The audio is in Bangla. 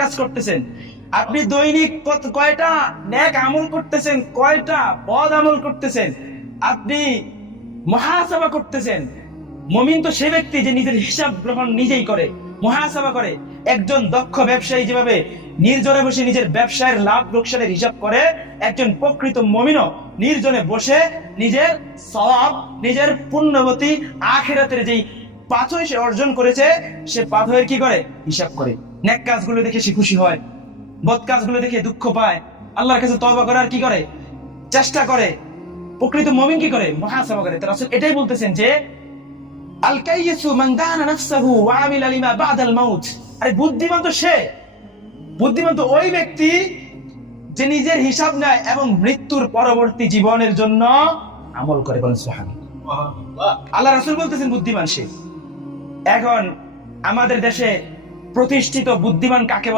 কাজ করতেছেন, আপনি দৈনিক কয়টা নেক আমল করতেছেন, কয়টা বদ আমল করতেছেন, আপনি মুহাসাবা করতেছেন। মুমিন তো সে ব্যক্তি যে নিজের হিসাব গ্রহণ নিজেই করে, মুহাসাবা করে। একজন দক্ষ ব্যবসায়ী যেভাবে নির্জনে বসে নিজের ব্যবসায়ের লাভ লোকসানের হিসাব করে, একজন প্রকৃত মুমিনও নির্জনে বসে নিজের সওয়াব, নিজের পুণ্যবতী আখিরাতের যেই পাথর সে অর্জন করেছে, সে পাথরের কি করে? হিসাব করে। নেক কাজগুলো দেখে সে খুশি হয়, বদ কাজগুলো দেখে দুঃখ পায়, আল্লাহর কাছে তওবা করার কি করে? চেষ্টা করে। প্রকৃত মুমিন কি করে? মুহাসাবা করে। রাসূল এটাই বলতেছেন যে আল কাইয়িসু মান দানা নাফসাহু ওয়া আমিলা লিমা বাদাল মাউত। আরে বুদ্ধিমান তো সে, বুদ্ধিমান তো ওই ব্যক্তি যে নিজের হিসাব নেয় এবং মৃত্যুর পরবর্তী জীবনের জন্য আমল করে। বলেন সুবহানাল্লাহ। আল্লাহ রাসূল বলতেছেন বুদ্ধিমান সে। এখন আমাদের দেশে প্রতিষ্ঠিত বুদ্ধিমান কাকে বলে?